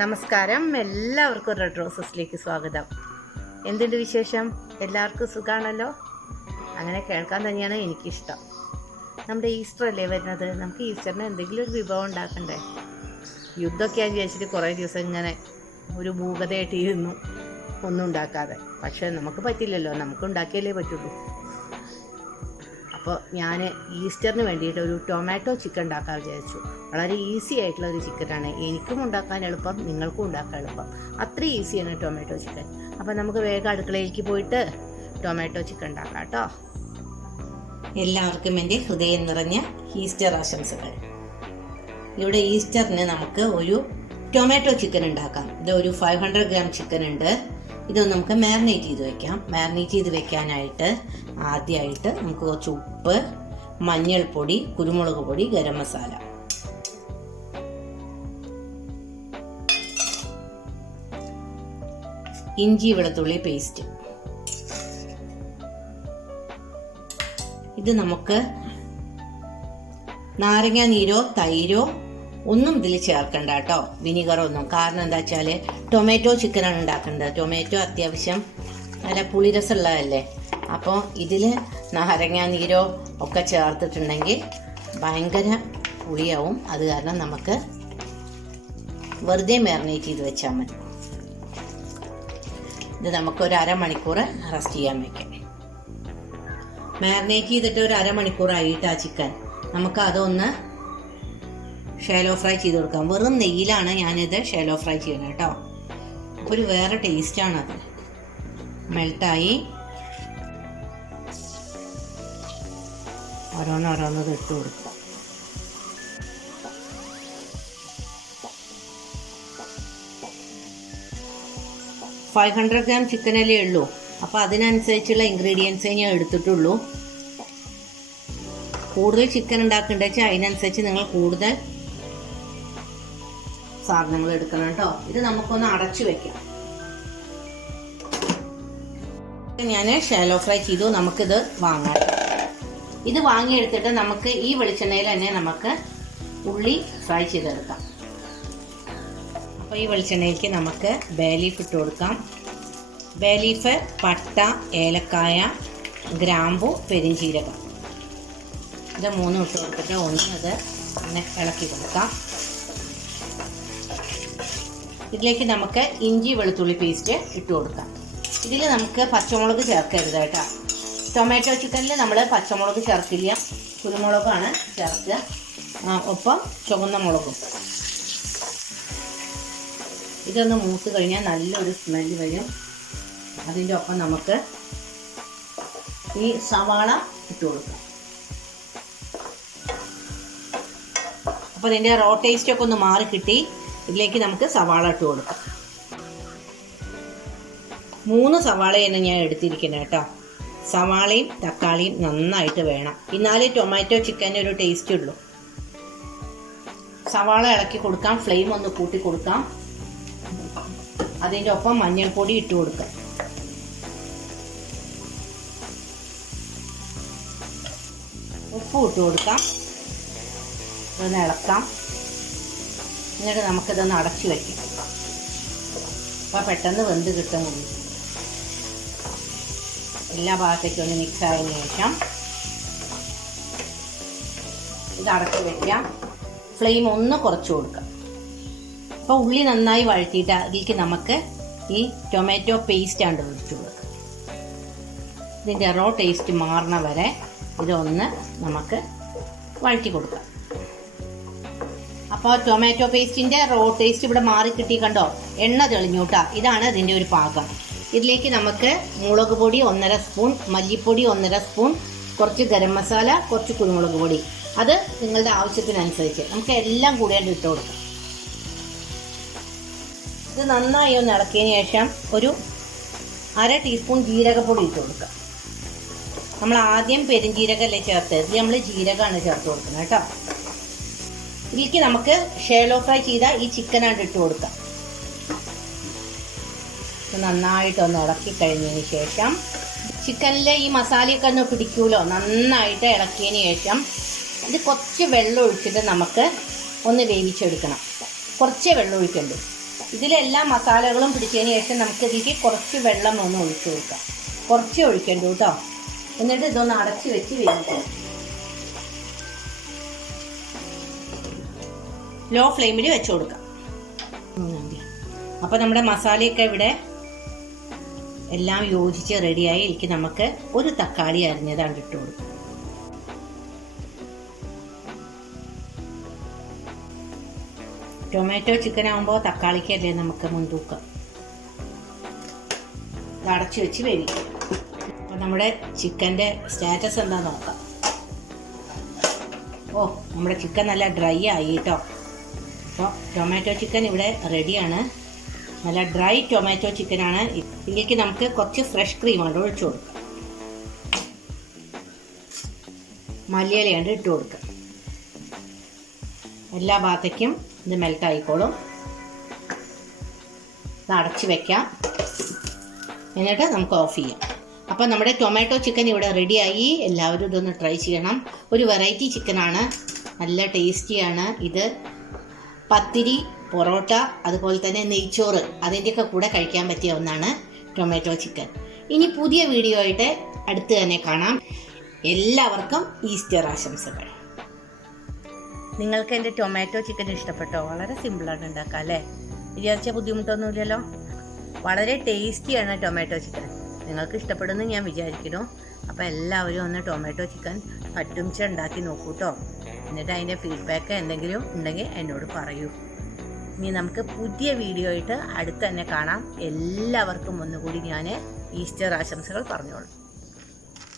നമസ്കാരം, എല്ലാവർക്കും റെഡ് റോസസിലേക്ക് സ്വാഗതം. എന്തുണ്ട് വിശേഷം? എല്ലാവർക്കും സുഖമാണല്ലോ. അങ്ങനെ കേൾക്കാൻ തന്നെയാണ് എനിക്കിഷ്ടം. നമ്മുടെ ഈസ്റ്റർ അല്ലേ വരുന്നത്. നമുക്ക് ഈസ്റ്ററിന് എന്തെങ്കിലും ഒരു വിഭവം ഉണ്ടാക്കണ്ടേ? യുദ്ധമൊക്കെയാണെന്ന് വിചാരിച്ചിട്ട് കുറേ ദിവസം ഇങ്ങനെ ഒരു മൂകതയായിട്ട് ഇരുന്നു, ഒന്നും ഉണ്ടാക്കാതെ. പക്ഷേ നമുക്ക് പറ്റില്ലല്ലോ, നമുക്ക് ഉണ്ടാക്കിയാലേ പറ്റുള്ളൂ. അപ്പോൾ ഞാൻ ഈസ്റ്ററിന് വേണ്ടിയിട്ട് ഒരു ടൊമാറ്റോ ചിക്കൻ ഉണ്ടാക്കാൻ വിചാരിച്ചു. വളരെ ഈസി ആയിട്ടുള്ള ഒരു ചിക്കനാണ്. എനിക്കും ഉണ്ടാക്കാൻ എളുപ്പം, നിങ്ങൾക്കും ഉണ്ടാക്കാൻ എളുപ്പം. അത്ര ഈസിയാണ് ടൊമാറ്റോ ചിക്കൻ. അപ്പോൾ നമുക്ക് വേഗം അടുക്കളയിലേക്ക് പോയിട്ട് ടൊമാറ്റോ ചിക്കൻ ഉണ്ടാക്കാം കേട്ടോ. എല്ലാവർക്കും എൻ്റെ ഹൃദയം നിറഞ്ഞ ഈസ്റ്റർ ആശംസകൾ. ഇവിടെ ഈസ്റ്ററിന് നമുക്ക് ഒരു ടൊമാറ്റോ ചിക്കൻ ഉണ്ടാക്കാം. ഇത് ഒരു 500 ഗ്രാം ചിക്കൻ ഉണ്ട്. ഇതൊന്ന് നമുക്ക് മാരിനേറ്റ് ചെയ്ത് വെക്കാം. മാരിനേറ്റ് ചെയ്ത് വെക്കാനായിട്ട് ആദ്യമായിട്ട് നമുക്ക് കുറച്ച് ഉപ്പ്, മഞ്ഞൾപ്പൊടി, കുരുമുളക് പൊടി, ഗരം മസാല, ഇഞ്ചി വെളുത്തുള്ളി പേസ്റ്റ്. ഇത് നമുക്ക് നാരങ്ങ നീരോ തൈരോ ഒന്നും ഇതിൽ ചേർക്കണ്ട കേട്ടോ, വിനീഗറൊന്നും. കാരണം എന്താ വെച്ചാൽ ടൊമാറ്റോ ചിക്കനാണ് ഉണ്ടാക്കേണ്ടത്. ടൊമാറ്റോ അത്യാവശ്യം നല്ല പുളിരസമുള്ളതല്ലേ. അപ്പോൾ ഇതിൽ നാരങ്ങ നീരോ ഒക്കെ ചേർത്തിട്ടുണ്ടെങ്കിൽ ഭയങ്കര പുളിയാവും. അത് കാരണം നമുക്ക് വെറുതെ മാരിനേറ്റ് ചെയ്ത് വെച്ചാൽ മതി. ഇത് നമുക്കൊരു അരമണിക്കൂർ റെസ്റ്റ് ചെയ്യാൻ വയ്ക്കാം. മാരിനേറ്റ് ചെയ്തിട്ട് ഒരു അരമണിക്കൂറായിട്ട് ആ ചിക്കൻ നമുക്ക് അതൊന്ന് ഷാലോ ഫ്രൈ ചെയ്ത് കൊടുക്കാം. വെറും നെയ്യിലാണ് ഞാനിത് ഷാലോ ഫ്രൈ ചെയ്യണം കേട്ടോ. അപ്പോൾ ഒരു വേറെ ടേസ്റ്റാണത്. മെൽട്ടായി ഓരോന്നോരോന്നത് ഇട്ട് കൊടുക്കാം. ഫൈവ് 500 ഗ്രാം ചിക്കനല്ലേ ഉള്ളൂ. അപ്പോൾ അതിനനുസരിച്ചുള്ള ഇൻഗ്രീഡിയൻസേ ഞാൻ എടുത്തിട്ടുള്ളൂ. കൂടുതൽ ചിക്കൻ ഉണ്ടാക്കേണ്ടത് വെച്ചാൽ അതിനനുസരിച്ച് നിങ്ങൾ കൂടുതൽ സാധനങ്ങൾ എടുക്കണം കേട്ടോ. ഇത് നമുക്കൊന്ന് അടച്ചു വെക്കാം. ഞാൻ ഷാലോ ഫ്രൈ ചെയ്തു. നമുക്കിത് വാങ്ങാം. ഇത് വാങ്ങിയെടുത്തിട്ട് നമുക്ക് ഈ വെളിച്ചെണ്ണയിൽ തന്നെ നമുക്ക് ഉള്ളി ഫ്രൈ ചെയ്തെടുക്കാം. അപ്പോൾ ഈ വെളിച്ചെണ്ണയിലേക്ക് നമുക്ക് ബേ ലീഫ് ഇട്ട് കൊടുക്കാം. ബേ ലീഫ്, പട്ട, ഏലക്കായ, ഗ്രാമ്പു, പെരിഞ്ചീരകം, ഇത് മൂന്നും ഇട്ട് കൊടുത്തിട്ട് ഇത് ഒന്ന് ഇളക്കി കൊടുക്കാം. ഇതിലേക്ക് നമുക്ക് ഇഞ്ചി വെളുത്തുള്ളി പേസ്റ്റ് ഇട്ട് കൊടുക്കാം. ഇതിൽ നമുക്ക് പച്ചമുളക് ചേർക്കരുത് കേട്ടോ. ടൊമാറ്റോ ചിക്കനിൽ നമ്മൾ പച്ചമുളക് ചേർക്കില്ല, കുരുമുളകാണ് ചേർക്കുക. ഒപ്പം ചുവന്ന മുളകും. ഇതൊന്ന് മൂത്ത് കഴിഞ്ഞാൽ നല്ലൊരു സ്മെല്ല് വരും. അതിൻ്റെ ഒപ്പം നമുക്ക് ഈ സവാള ഇട്ട് കൊടുക്കാം. അപ്പോൾ ഇതിൻ്റെ റോ ടേസ്റ്റൊക്കെ ഒന്ന് മാറി കിട്ടി. ഇതിലേക്ക് നമുക്ക് സവാള ഇട്ട് കൊടുക്കാം. 3 സവാളയാണ് ഞാൻ എടുത്തിരിക്കുന്നത് കേട്ടോ. സവാളയും തക്കാളിയും നന്നായിട്ട് വേണം, എന്നാലേ ടൊമാറ്റോ ചിക്കൻ്റെ ഒരു ടേസ്റ്റ് ഉള്ളൂ. സവാള ഇളക്കി കൊടുക്കാം. ഫ്ലെയിം ഒന്ന് കൂട്ടി കൊടുക്കാം. അതിൻ്റെ ഒപ്പം മഞ്ഞൾപ്പൊടി ഇട്ട് കൊടുക്കാം. ഉപ്പ് ഇട്ട് കൊടുക്കാം. ഒന്ന് ഇളക്കാം. എന്നിട്ട് നമുക്കിതൊന്ന് അടച്ചു വയ്ക്കാം. അപ്പോൾ പെട്ടെന്ന് വെന്ത് കിട്ടും. എല്ലാ ഭാഗത്തേക്കും ഒന്ന് മിക്സ് ആയതിനു ശേഷം ഇത് അടച്ചു വയ്ക്കാം. ഫ്ലെയിം ഒന്ന് കുറച്ച് കൊടുക്കാം. അപ്പോൾ ഉള്ളി നന്നായി വഴറ്റിയിട്ട് അതിലേക്ക് നമുക്ക് ഈ ടൊമാറ്റോ പേസ്റ്റ് ആണ് ഒഴിച്ചു കൊടുക്കാം. ഇതിൻ്റെ റോ ടേസ്റ്റ് മാറണ വരെ ഇതൊന്ന് നമുക്ക് വഴറ്റി കൊടുക്കാം. അപ്പോൾ ടൊമാറ്റോ പേസ്റ്റിൻ്റെ റോ ടേസ്റ്റ് ഇവിടെ മാറി കിട്ടി കണ്ടോ, എണ്ണ തെളിഞ്ഞൂട്ടാ. ഇതാണ് ഇതിൻ്റെ ഒരു പാകം. ഇതിലേക്ക് നമുക്ക് മുളക് പൊടി 1.5 സ്പൂൺ, മല്ലിപ്പൊടി 1.5 സ്പൂൺ, കുറച്ച് ഗരം മസാല, കുറച്ച് കുരുമുളക് പൊടി, അത് നിങ്ങളുടെ ആവശ്യത്തിനനുസരിച്ച് നമുക്ക് എല്ലാം കൂടിയായിട്ട് ഇട്ട് കൊടുക്കാം. ഇത് നന്നായി ഒന്ന് ഇളക്കിയതിന് ശേഷം ഒരു 1/2 ടീസ്പൂൺ ജീരകപ്പൊടി ഇട്ട് കൊടുക്കാം. നമ്മൾ ആദ്യം പെരുംജീരകമല്ലേ ചേർത്തത്, ഇത് നമ്മൾ ജീരകമാണ് ചേർത്ത് കൊടുക്കുന്നത് കേട്ടോ. ഇതിലേക്ക് നമുക്ക് ഷാലോ ഫ്രൈ ചെയ്ത ഈ ചിക്കനായിട്ട് ഇട്ട് കൊടുക്കാം. നന്നായിട്ടൊന്ന് ഇളക്കി കഴിഞ്ഞതിന് ശേഷം ചിക്കനിലെ ഈ മസാലയൊക്കെ ഒന്ന് പിടിക്കൂലോ, നന്നായിട്ട് ഇളക്കിയതിന് ശേഷം ഇത് കുറച്ച് വെള്ളം ഒഴിച്ചിട്ട് നമുക്ക് ഒന്ന് വേവിച്ചെടുക്കണം. കുറച്ചേ വെള്ളം ഒഴിക്കണ്ടു. ഇതിലെല്ലാ മസാലകളും പിടിച്ചതിന് ശേഷം നമുക്ക് ഇതിലേക്ക് കുറച്ച് വെള്ളം ഒന്ന് ഒഴിച്ചു കൊടുക്കാം. കുറച്ച് ഒഴിക്കണ്ടു കേട്ടോ. എന്നിട്ട് ഇതൊന്ന് അടച്ച് വെച്ച് വേവിക്കാം. ലോ ഫ്ലെയിമിൽ വെച്ച് കൊടുക്കാം. അപ്പോൾ നമ്മുടെ മസാലയൊക്കെ ഇവിടെ എല്ലാം യോജിച്ച് റെഡിയായി. എനിക്ക് നമുക്ക് ഒരു തക്കാളി അരിഞ്ഞതാണ് ഇട്ട് കൊടുക്കും. ടൊമാറ്റോ ചിക്കൻ ആകുമ്പോൾ തക്കാളിക്കല്ലേ നമുക്ക് മുൻതൂക്കം. ഇത് അടച്ച് വെച്ച് വേവിക്കാം. അപ്പോൾ നമ്മുടെ ചിക്കൻ്റെ സ്റ്റാറ്റസ് എന്താ നോക്കാം. ഓ, നമ്മുടെ ചിക്കൻ നല്ല ഡ്രൈ ആയി കേട്ടോ. അപ്പോൾ ടൊമാറ്റോ ചിക്കൻ ഇവിടെ റെഡിയാണ്. നല്ല ഡ്രൈ ടൊമാറ്റോ ചിക്കനാണ്. ഇതിലേക്ക് നമുക്ക് കുറച്ച് ഫ്രഷ് ക്രീമാണ് ഒഴിച്ചു കൊടുക്കാം. മല്ലിയിലയാണ് ഇട്ട് കൊടുക്കുക. എല്ലാ ഭാഗത്തേക്കും ഇത് മെൽട്ടായിക്കോളും. ഇത് അടച്ച് വെക്കാം. എന്നിട്ട് നമുക്ക് ഓഫ് ചെയ്യാം. അപ്പോൾ നമ്മുടെ ടൊമാറ്റോ ചിക്കൻ ഇവിടെ റെഡിയായി. എല്ലാവരും ഇതൊന്ന് ട്രൈ ചെയ്യണം. ഒരു വെറൈറ്റി ചിക്കനാണ്, നല്ല ടേസ്റ്റിയാണ്. ഇത് പത്തിരി, പൊറോട്ട, അതുപോലെ തന്നെ നെയ്ച്ചോറ് അതിൻ്റെയൊക്കെ കൂടെ കഴിക്കാൻ പറ്റിയ ഒന്നാണ് ടൊമാറ്റോ ചിക്കൻ. ഇനി പുതിയ വീഡിയോ ആയിട്ട് അടുത്ത് തന്നെ കാണാം. എല്ലാവർക്കും ഈസ്റ്റർ ആശംസകൾ. നിങ്ങൾക്ക് എൻ്റെ ടൊമാറ്റോ ചിക്കൻ ഇഷ്ടപ്പെട്ടോ? വളരെ സിമ്പിളാണ് ഉണ്ടാക്കുക അല്ലേ? വിചാരിച്ച ബുദ്ധിമുട്ടൊന്നുമില്ലല്ലോ. വളരെ ടേസ്റ്റിയാണ് ടൊമാറ്റോ ചിക്കൻ. നിങ്ങൾക്ക് ഇഷ്ടപ്പെടുമെന്ന് ഞാൻ വിചാരിക്കുന്നു. അപ്പോൾ എല്ലാവരും ഒന്ന് ടൊമാറ്റോ ചിക്കൻ പറ്റുംച്ച ഉണ്ടാക്കി നോക്കൂ കേട്ടോ. എന്നിട്ട് അതിൻ്റെ ഫീഡ്ബാക്ക് എന്തെങ്കിലും ഉണ്ടെങ്കിൽ എന്നോട് പറയൂ. ഇനി നമുക്ക് പുതിയ വീഡിയോ ആയിട്ട് അടുത്ത് തന്നെ കാണാം. എല്ലാവർക്കും ഒന്നുകൂടി ഞാൻ ഈസ്റ്റർ ആശംസകൾ പറഞ്ഞോളൂ.